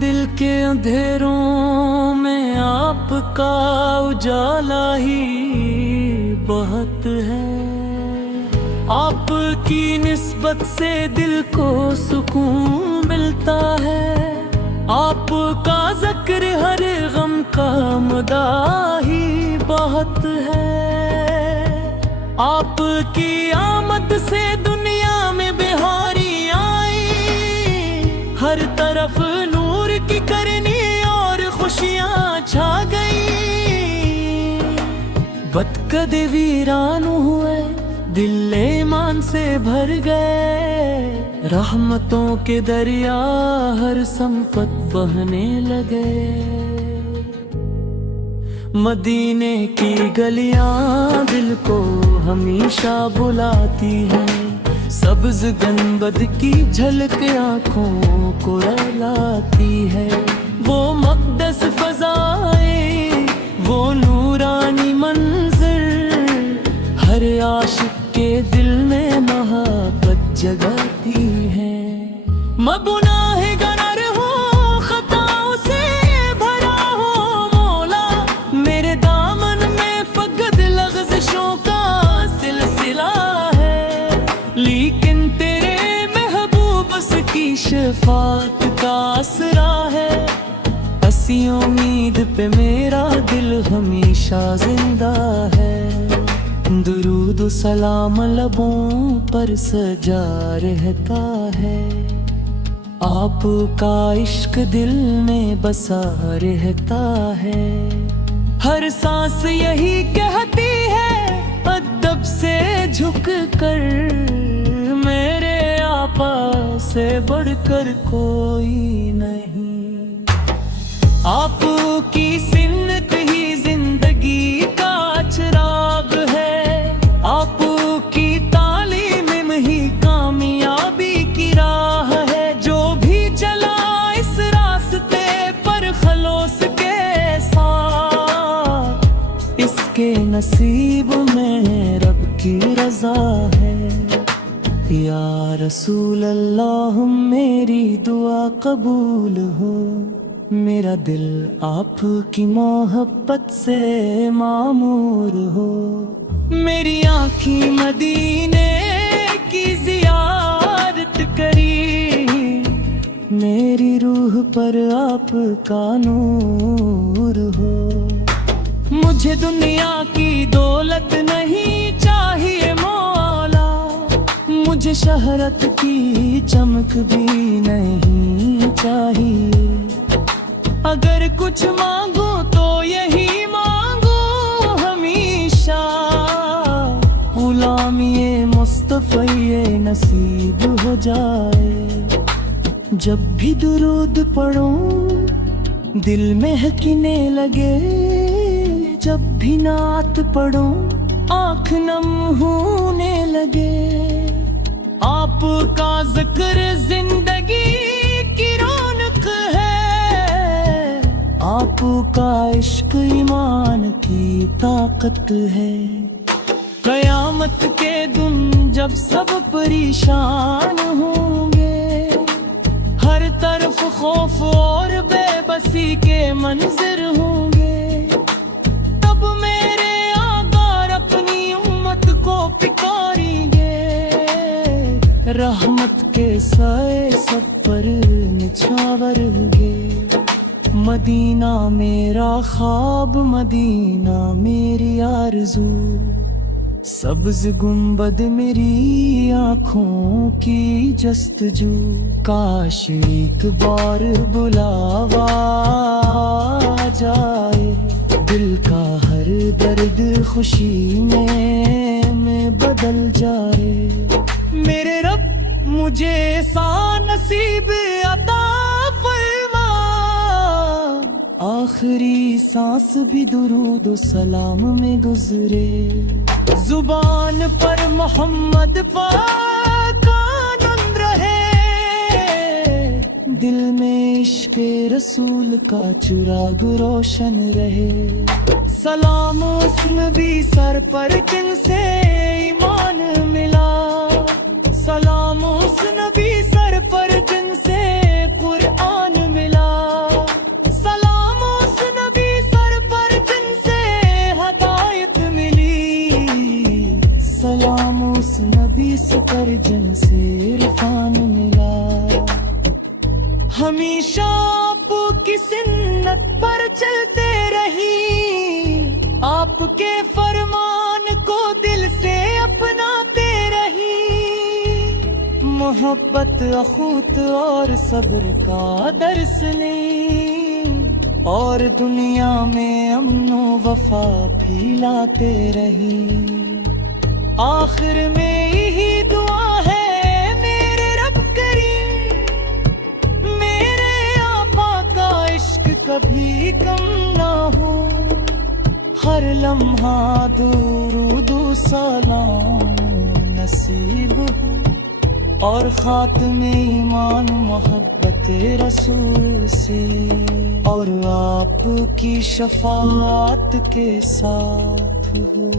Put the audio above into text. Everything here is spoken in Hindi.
दिल के अंधेरों में आपका उजाला ही बहुत है। आपकी निस्बत से दिल को सुकून मिलता है। आपका जिक्र हर गम का मदाही बहुत है। आपकी आमद से दुनिया में बिहारी आई। हर तरफ नूर की करनी और खुशियाँ छा गई। बदकदे वीरान हुए, दिल ईमान से भर गए। रहमतों के दरिया हर संपत बहने लगे। मदीने की गलियां दिल को हमेशा बुलाती है। सब्ज गंबद की झलक आँखों को रुलाती है। वो मक़दस फ़ज़ाए, वो नूरानी मंज़र, हर आशिक के दिल में मोहब्बत जगाती है। गुनाहगार हूँ, खताओं से भरा हूँ मौला। मेरे दामन में फ़क़द लग़ज़िशों का सिलसिला है। लेकिन तेरे महबूब की शफ़ाअत का असरा है। इसी उम्मीद पे मेरा दिल हमेशा जिंदा है। दुरूद सलाम लबों पर सजा रहता है। आपका इश्क दिल में बसा रहता है। हर सांस यही कहती है, अदब से झुक कर, मेरे आपा से बढ़कर कोई नहीं। आपकी सिन्नत ही जिंदगी का चिराग है। आपकी तालीम ही कामयाबी की राह है। जो भी चला इस रास्ते पर खलोस के साथ, इसके नसीब में रब की रज़ा है। या रसूल अल्लाह मेरी दुआ कबूल हो। मेरा दिल आपकी मोहब्बत से मामूर हो। मेरी आँखें मदीने की ज़ियारत करी। मेरी रूह पर आपका नूर हो। मुझे दुनिया की दौलत नहीं चाहिए मौला। मुझे शहरत की चमक भी नहीं चाहिए। अगर कुछ मांगो तो यही मांगो हमेशा। गुलामी मुस्तफ़ा ये नसीब हो जाए। जब भी दुरूद पढ़ूं दिल महकने लगे। जब भी नात पढ़ूं आँख नम होने लगे। आपका जिक्र जिंदगी की रौनक है। आपका इश्क ईमान की ताकत है। क़यामत के दिन जब सब परेशान होंगे, हर तरफ खौफ और बेबसी के मंजर होंगे, तब मेरे आका अपनी उम्मत को पुकारेंगे। रहमत के साए सब पर निछावरेंगे। मदीना मेरा ख्वाब, मदीना मेरी आरज़ू। सब्ज़ गुंबद मेरी आँखों की जस्तजू। काश एक बार बुलावा आ जाए। दिल का हर दर्द खुशी में बदल जाए। मेरे रब मुझे सा नसीब अता फरमा। आखिरी सांस भी दुरूद सलाम में गुजरे। जुबान पर मोहम्मद पाक का नाम रहे। दिल में इश्क़ रसूल का चिराग रोशन रहे। सलाम उस नबी सर पर जिनसे ईमान मिला। सलाम उस नबी सर पर जिनसे कुरान मिला। फैजान मिला। हमेशा आपकी सुन्नत पर चलते रही, आपके फरमान को दिल से अपनाते रही। मोहब्बत अखूत और सब्र का दर्स लें, और दुनिया में अमनो वफा फैलाते रही। आखिर में यही दुआ है मेरे रब करीम, मेरे आका का इश्क कभी कम ना हो। हर लम्हा दुरूद सलाम नसीब हो, और खात्मे ईमान मोहब्बत रसूल से, और आपकी शफाअत के साथ हो।